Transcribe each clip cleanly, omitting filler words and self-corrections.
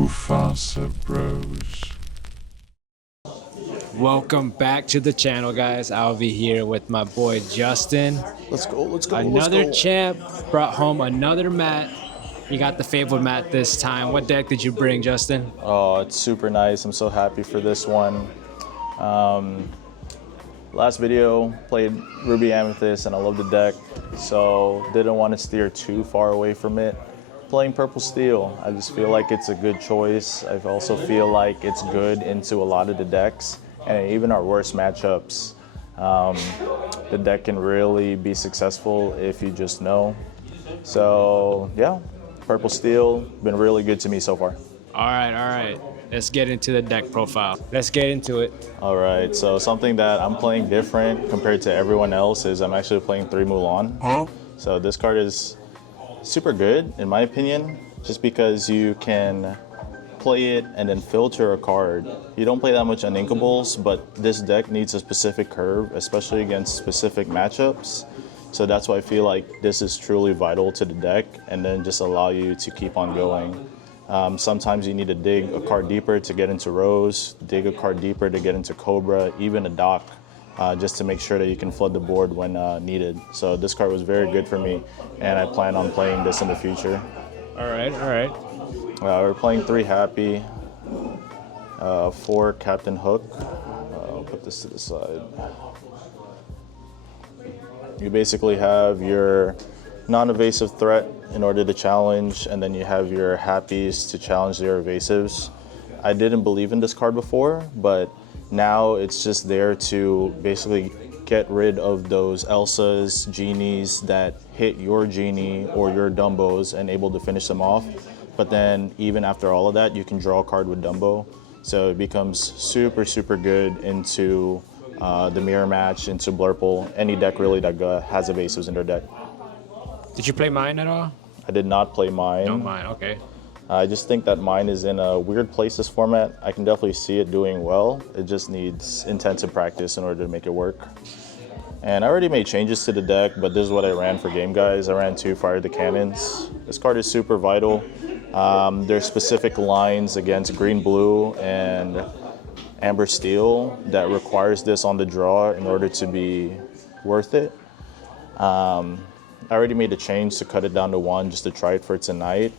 Mufasa Bros. Welcome back to the channel, guys. I'll be here with my boy Juztin. Let's go, let's go, Another let's go. champ brought home another mat. You got the Fabled mat this time. What deck did you bring, Juztin? Oh, it's super nice. I'm so happy for this one. Last video, played Ruby Amethyst, and I love the deck, so didn't want to steer too far away from it. Playing Purple Steel, I just feel like it's a good choice. I also feel like it's good into a lot of the decks, and even our worst matchups. The deck can really be successful if you just know. So yeah, Purple Steel, been really good to me so far. All right. Let's get into the deck profile. Let's get into it. All right, so something that I'm playing different compared to everyone else is I'm actually playing 3 Mulan. So this card is super good, in my opinion, just because you can play it and then filter a card. You don't play that much uninkables, but this deck needs a specific curve, especially against specific matchups. So that's why I feel like this is truly vital to the deck, and then just allow you to keep on going. Sometimes you need to dig a card deeper to get into Rose, dig a card deeper to get into Cobra, even a Doc, just to make sure that you can flood the board when needed. So this card was very good for me, and I plan on playing this in the future. All right. We're playing 3 Happy, 4 Captain Hook. I'll put this to the side. You basically have your non-evasive threat in order to challenge, and then you have your Happies to challenge their evasives. I didn't believe in this card before, but now it's just there to basically get rid of those Elsas, Genies that hit your Genie or your Dumbos and able to finish them off. But then even after all of that, you can draw a card with Dumbo. So it becomes super, super good into the mirror match, into Blurple, any deck really that has evasives in their deck. Did you play mine at all? I did not play mine. No, mine, okay. I just think that mine is in a weird place this format. I can definitely see it doing well. It just needs intensive practice in order to make it work. And I already made changes to the deck, but this is what I ran for game, guys. I ran 2 Fire the Cannons. This card is super vital. There's specific lines against Green Blue and Amber Steel that requires this on the draw in order to be worth it. I already made a change to cut it down to 1 just to try it for tonight,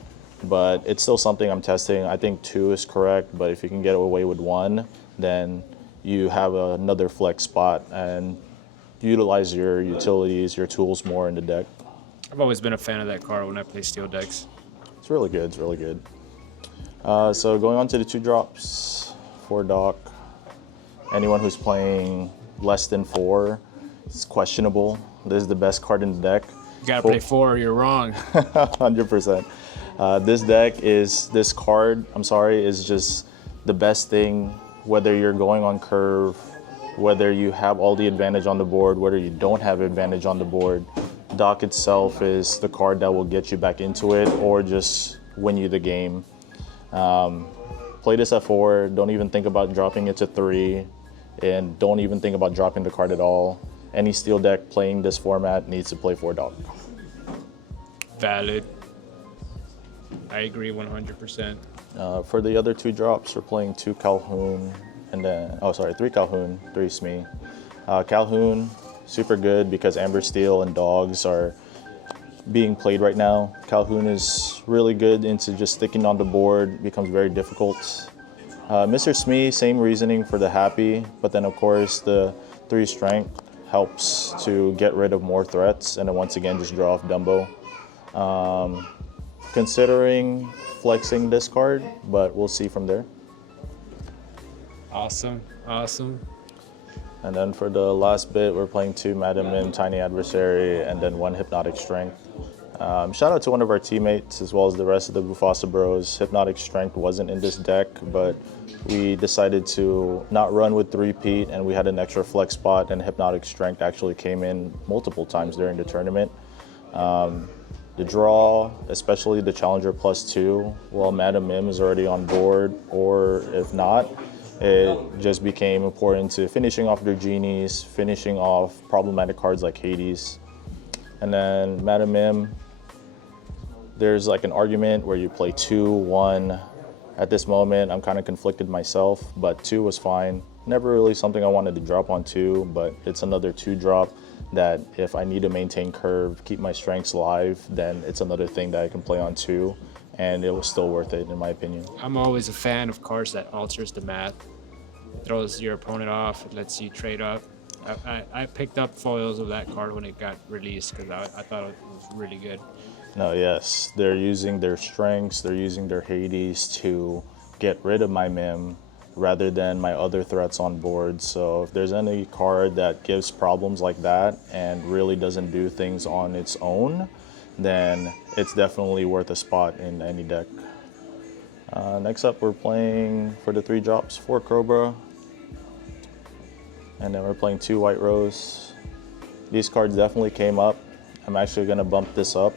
but it's still something I'm testing. I think 2 is correct, but if you can get away with 1, then you have another flex spot and utilize your utilities, your tools more in the deck. I've always been a fan of that card when I play steel decks. It's really good, it's really good. So going on to the 2 drops, 4 Doc. Anyone who's playing less than 4, it's questionable. This is the best card in the deck. You gotta play 4 or you're wrong. 100%. This card, I'm sorry, is just the best thing, whether you're going on curve, whether you have all the advantage on the board, whether you don't have advantage on the board. Doc itself is the card that will get you back into it or just win you the game. Play this at 4, don't even think about dropping it to 3, and don't even think about dropping the card at all. Any steel deck playing this format needs to play 4 Doc. Valid. I agree 100%. For the other 2 drops, we're playing 2 Calhoun, and then, 3 Calhoun, 3 Smee. Calhoun, super good because Amber Steel and Dogs are being played right now. Calhoun is really good into just sticking on the board, becomes very difficult. Mr. Smee, same reasoning for the Happy, but then of course the 3 Strength helps to get rid of more threats, and then once again just draw off Dumbo. Considering flexing this card, but we'll see from there. Awesome. And then for the last bit, we're playing 2 Madam Mim, Tiny Adversary, and then 1 Hypnotic Strength. Shout out to one of our teammates as well as the rest of the Mufasa Bros. Hypnotic Strength wasn't in this deck, but we decided to not run with 3-peat, and we had an extra flex spot, and Hypnotic Strength actually came in multiple times during the tournament. The draw, especially the Challenger +2, while Madam Mim is already on board, or if not, it just became important to finishing off their Genies, finishing off problematic cards like Hades. And then Madam Mim, there's like an argument where you play 2, 1, At this moment, I'm kind of conflicted myself, but 2 was fine. Never really something I wanted to drop on 2, but it's another 2 drop that if I need to maintain curve, keep my strengths live, then it's another thing that I can play on 2, and it was still worth it in my opinion. I'm always a fan of cards that alters the math, throws your opponent off, it lets you trade up. I picked up foils of that card when it got released because I thought it was really good. No, yes, they're using their strengths, they're using their Hades to get rid of my Mim rather than my other threats on board. So if there's any card that gives problems like that and really doesn't do things on its own, then it's definitely worth a spot in any deck. Next up, we're playing for the 3 drops 4 Cobra, and then we're playing 2 White Rose. These cards definitely came up. I'm actually gonna bump this up.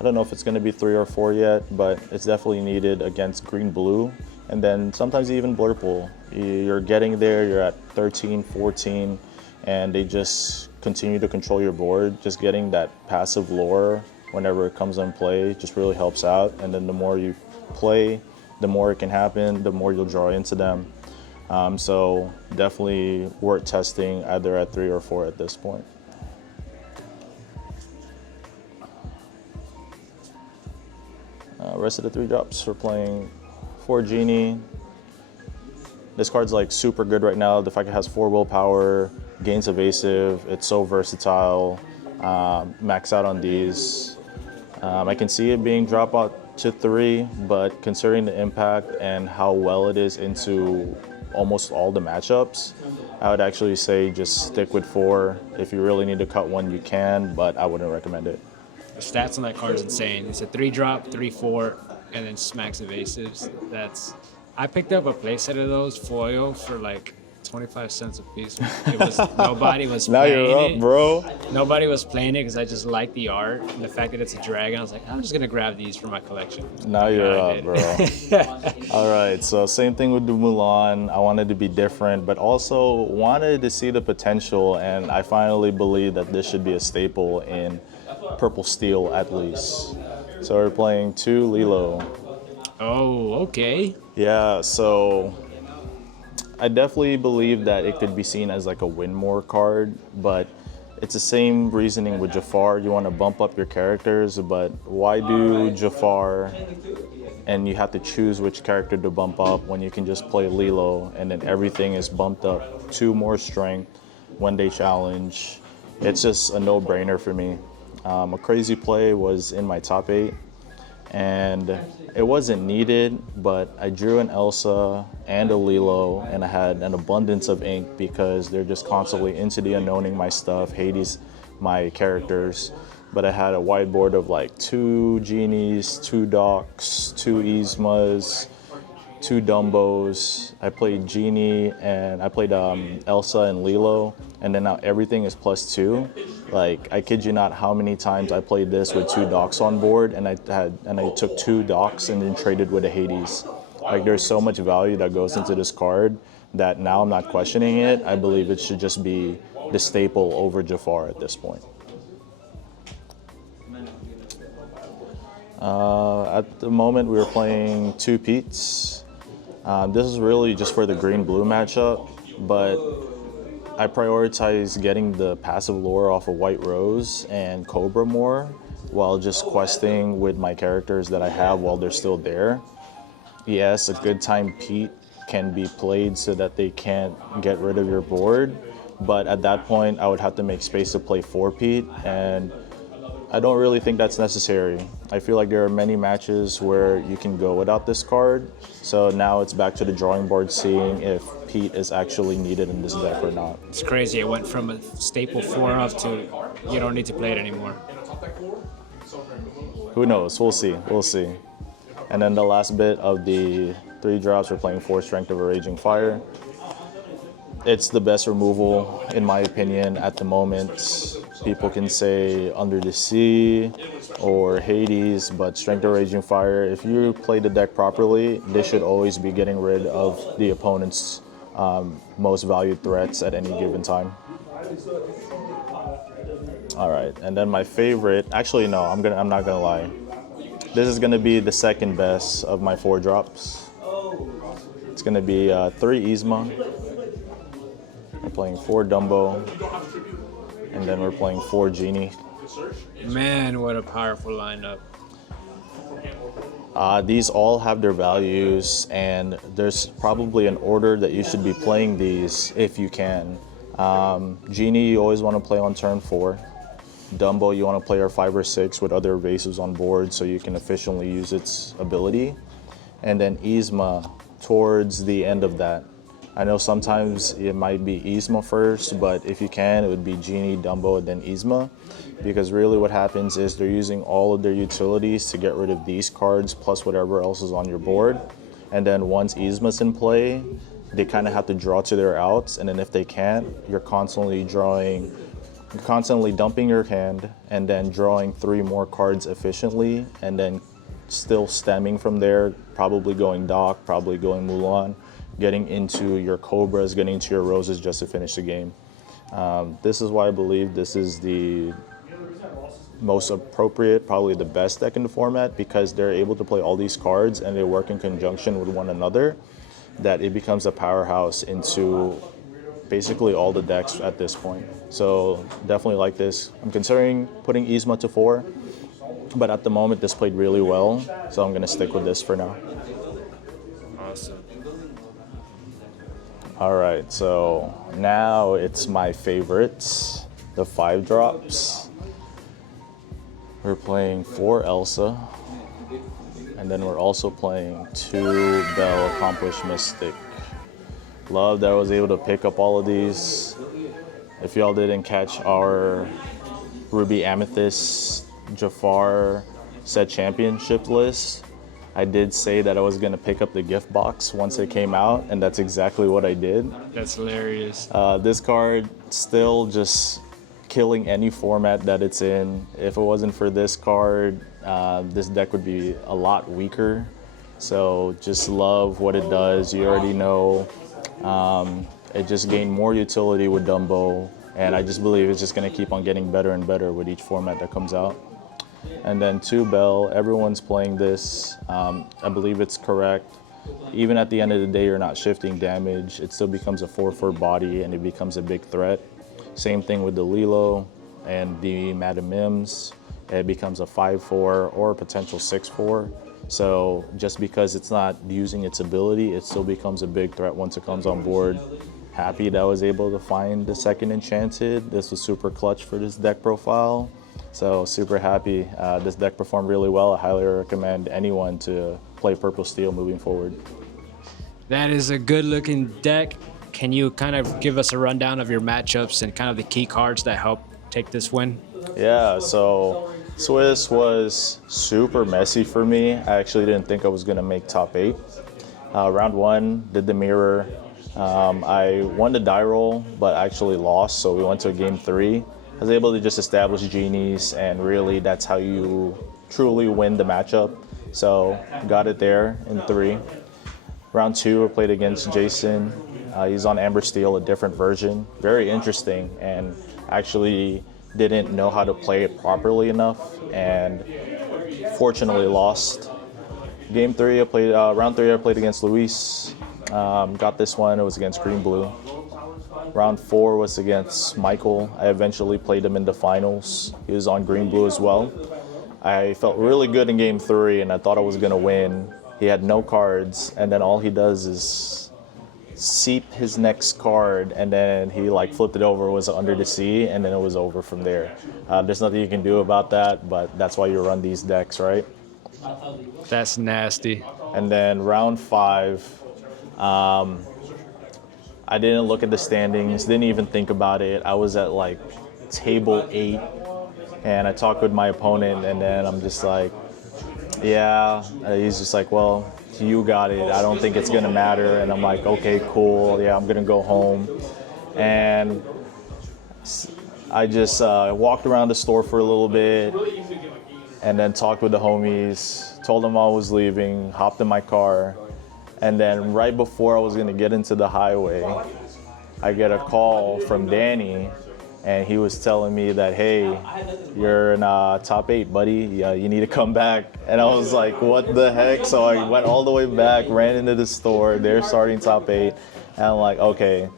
I don't know if it's gonna be 3 or 4 yet, but it's definitely needed against green blue. And then sometimes even Blurple. You're getting there, you're at 13, 14, and they just continue to control your board. Just getting that passive lore whenever it comes in play just really helps out. And then the more you play, the more it can happen, the more you'll draw into them. So definitely worth testing either at 3 or 4 at this point. Rest of the 3 drops, we're playing 4 Genie. This card's like super good right now. The fact it has 4 willpower, gains evasive, it's so versatile. Max out on these. I can see it being drop out to 3, but considering the impact and how well it is into almost all the matchups, I would actually say just stick with 4. If you really need to cut 1, you can, but I wouldn't recommend it. The stats on that card is insane. It's a 3 drop, 3/4, and then smacks evasives. I picked up a playset of those foil for like 25 cents a piece. Nobody was Now playing you're up, it. bro. Nobody was playing it because I just like the art and the fact that it's a dragon. I was like, I'm just gonna grab these for my collection. Now you're I up, did. bro. All right, so same thing with the Mulan. I wanted to be different, but also wanted to see the potential, and I finally believe that this should be a staple in Purple Steel at least. So we're playing 2 Lilo. Oh, okay. Yeah, so I definitely believe that it could be seen as like a win more card, but it's the same reasoning with Jafar. You want to bump up your characters, but why do Jafar and you have to choose which character to bump up when you can just play Lilo and then everything is bumped up 2 more strength when they challenge. It's just a no-brainer for me. A crazy play was in my top 8, and it wasn't needed, but I drew an Elsa and a Lilo, and I had an abundance of ink because they're just constantly into the unknowning my stuff, Hades my characters. But I had a whiteboard of like 2 Genies, 2 Docs, 2 Yzmas, 2 Dumbos. I played Genie and I played Elsa and Lilo, and then now everything is +2. Like, I kid you not how many times I played this with 2 Docs on board, and I took 2 Docs and then traded with a Hades. Like, there's so much value that goes into this card that now I'm not questioning it. I believe it should just be the staple over Jafar at this point. At the moment, we were playing 2 Petes. This is really just for the green-blue matchup, but I prioritize getting the passive lore off of White Rose and Cobra more while just questing with my characters that I have while they're still there. Yes, a good time Pete can be played so that they can't get rid of your board, but at that point I would have to make space to play 4 Pete, and I don't really think that's necessary. I feel like there are many matches where you can go without this card, so now it's back to the drawing board seeing if Pete is actually needed in this deck or not. It's crazy. It went from a staple 4 of to you don't need to play it anymore. Who knows? We'll see. We'll see. And then the last bit of the 3 drops, we're playing 4 Strength of a Raging Fire. It's the best removal, in my opinion, at the moment. People can say Under the Sea or Hades, but Strength of Raging Fire, if you play the deck properly, they should always be getting rid of the opponent's most valued threats at any given time. All right, and then my favorite, actually no, I'm not gonna lie. This is gonna be the second best of my 4 drops. going to be 3 Yzma. We're playing 4 Dumbo. And then we're playing 4 Genie. Man, what a powerful lineup. These all have their values, and there's probably an order that you should be playing these if you can. Genie, you always want to play on turn 4. Dumbo, you want to play our 5 or 6 with other evasives on board so you can efficiently use its ability. And then Yzma towards the end of that. I know sometimes it might be Yzma first, but if you can, it would be Genie, Dumbo, and then Yzma. Because really what happens is they're using all of their utilities to get rid of these cards plus whatever else is on your board. And then once Yzma's in play, they kind of have to draw to their outs. And then if they can't, you're constantly dumping your hand and then drawing 3 more cards efficiently, and then still stemming from there, probably going Doc, probably going Mulan, getting into your Cobras, getting into your Roses just to finish the game. This is why I believe this is the most appropriate, probably the best deck in the format, because they're able to play all these cards and they work in conjunction with one another, that it becomes a powerhouse into basically all the decks at this point. So definitely like this. I'm considering putting Yzma to 4, but at the moment this played really well, so I'm gonna stick with this for now. Awesome. All right, so now it's my favorites, the 5 drops. We're playing 4 Elsa, and then we're also playing 2 Belle Accomplished Mystic. Love that I was able to pick up all of these. If y'all didn't catch our Ruby Amethyst Jafar set championship list, I did say that I was gonna pick up the gift box once it came out, and that's exactly what I did. That's hilarious. This card still just killing any format that it's in. If it wasn't for this card, this deck would be a lot weaker. So just love what it does. You already know. It just gained more utility with Dumbo, and I just believe it's just gonna keep on getting better and better with each format that comes out. And then 2 Belle, everyone's playing this. I believe it's correct. Even at the end of the day, you're not shifting damage. It still becomes a 4/4 body and it becomes a big threat. Same thing with the Lilo and the Madam Mims. It becomes a 5/4 or a potential 6/4. So just because it's not using its ability, it still becomes a big threat once it comes on board. Happy that I was able to find the second Enchanted. This was super clutch for this deck profile. So super happy. This deck performed really well. I highly recommend anyone to play Purple Steel moving forward. That is a good looking deck. Can you kind of give us a rundown of your matchups and kind of the key cards that help take this win? Yeah, so Swiss was super messy for me. I actually didn't think I was gonna make top 8. Round 1, did the mirror. I won the die roll, but actually lost, so we went to game 3. I was able to just establish genies, and really that's how you truly win the matchup. So got it there in 3. Round 2, I played against Juztin. He's on Amber Steel, a different version. Very interesting, and actually didn't know how to play it properly enough, and fortunately lost. Game 3, round 3, I played against Luis. Got this one, it was against Green Blue. Round 4 was against Michael. I eventually played him in the finals. He was on Green Blue as well. I felt really good in game 3 and I thought I was gonna win. He had no cards, and then all he does is seep his next card, and then he like flipped it over, it was Under the Sea, and then it was over from there. There's nothing you can do about that, but that's why you run these decks, right? That's nasty. And then round 5, I didn't look at the standings, didn't even think about it. I was at like table 8, and I talked with my opponent, and then I'm just like, yeah, he's just like, well, you got it. I don't think it's gonna matter. And I'm like, okay, cool. Yeah, I'm gonna go home. And I just walked around the store for a little bit and then talked with the homies, told them I was leaving, hopped in my car. And then right before I was gonna get into the highway, I get a call from Danny and he was telling me that, hey, you're in top 8, buddy. Yeah, you need to come back. And I was like, what the heck? So I went all the way back, ran into the store. They're starting top 8, and I'm like, okay.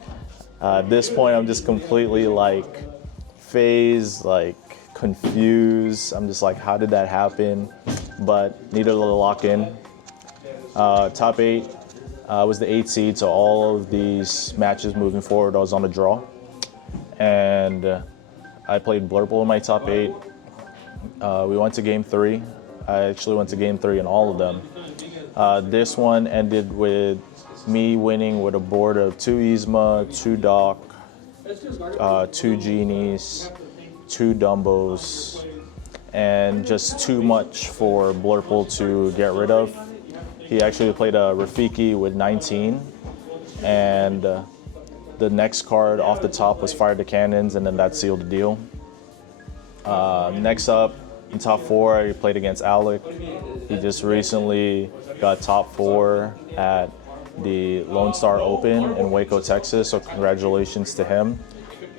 At this point, I'm just completely like phased, like confused. I'm just like, how did that happen? But needed to lock in. Top 8 was the 8 seed, so all of these matches moving forward, I was on a draw. And I played Blurple in my top 8. We went to game 3. I actually went to game 3 in all of them. This one ended with me winning with a board of 2 Yzma, 2 Doc, 2 Genies, 2 Dumbos, and just too much for Blurple to get rid of. He actually played a Rafiki with 19, and the next card off the top was Fire the Cannons, and then that sealed the deal. Next up, in top 4, I played against Alec. He just recently got top 4 at the Lone Star Open in Waco, Texas, so congratulations to him.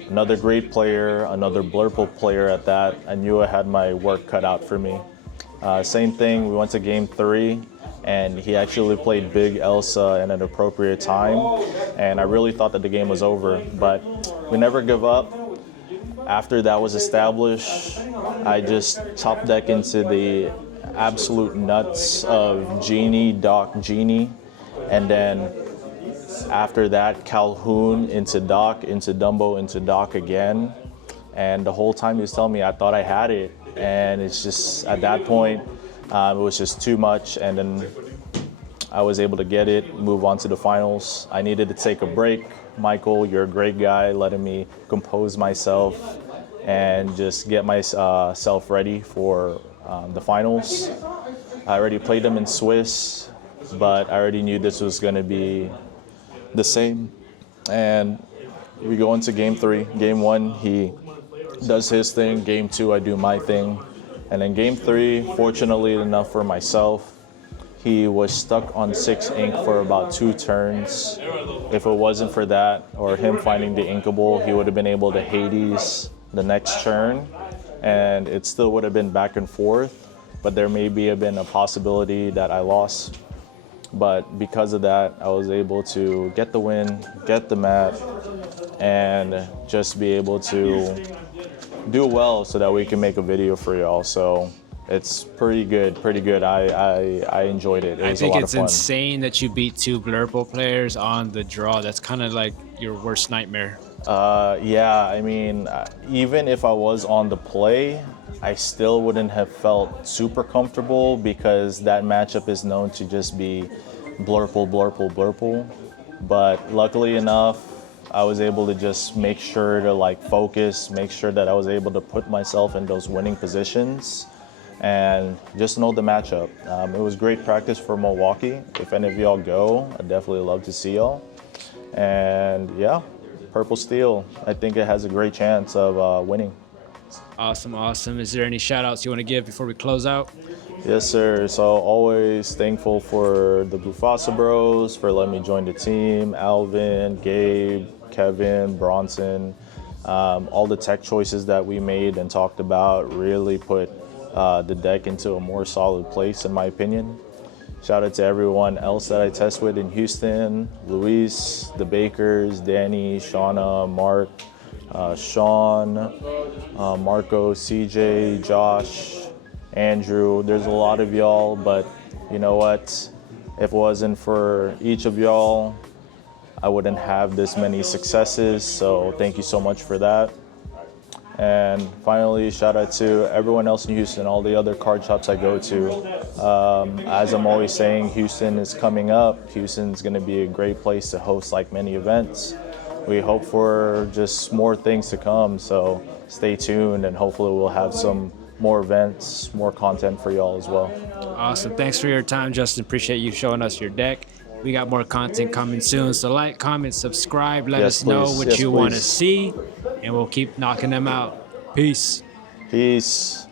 Another great player, another Blurple player at that. I knew I had my work cut out for me. Same thing, we went to game 3, and he actually played Big Elsa in an appropriate time, and I really thought that the game was over, but we never give up. After that was established, I just top deck into the absolute nuts of Genie, Doc, Genie, and then after that, Calhoun into Doc, into Dumbo, into Doc again. And the whole time he was telling me I thought I had it, and it's just at that point, it was just too much, and then I was able to get it, move on to the finals. I needed to take a break. Michael, you're a great guy, letting me compose myself and just get myself ready for the finals. I already played them in Swiss, but I already knew this was going to be the same. And we go into game 3. Game 1, he does his thing. Game 2, I do my thing. And then game 3, fortunately enough for myself, he was stuck on 6 ink for about 2 turns. If it wasn't for that, or him finding the inkable, he would have been able to Hades the next turn, and it still would have been back and forth, but there maybe have been a possibility that I lost. But because of that, I was able to get the win, get the mat, and just be able to do well so that we can make a video for y'all. So it's pretty good, pretty good. I enjoyed it. It was a lot of fun. I think it's insane that you beat 2 Blurple players on the draw. That's kind of like your worst nightmare. Yeah, I mean, even if I was on the play, I still wouldn't have felt super comfortable because that matchup is known to just be Blurple, Blurple, Blurple. But luckily enough, I was able to just make sure to like focus, make sure that I was able to put myself in those winning positions and just know the matchup. It was great practice for Milwaukee. If any of y'all go, I'd definitely love to see y'all. And yeah, Purple Steel, I think it has a great chance of winning. Awesome, awesome. Is there any shout outs you want to give before we close out? Yes, sir. So always thankful for the Bufasa Bros for letting me join the team. Alvin, Gabe, Kevin, Bronson, all the tech choices that we made and talked about really put the deck into a more solid place, in my opinion. Shout out to everyone else that I test with in Houston, Luis, the Bakers, Danny, Shauna, Mark, Sean, Marco, CJ, Josh, Andrew. There's a lot of y'all, but you know what? If it wasn't for each of y'all, I wouldn't have this many successes, so thank you so much for that. And finally, shout out to everyone else in Houston, all the other card shops I go to. As I'm always saying, Houston is coming up. Houston's gonna be a great place to host like many events. We hope for just more things to come, so stay tuned and hopefully we'll have some more events, more content for y'all as well. Awesome, thanks for your time, Juztin. Appreciate you showing us your deck. We got more content coming soon, so like, comment, subscribe, let us know what you want to see, and we'll keep knocking them out. Peace. Peace.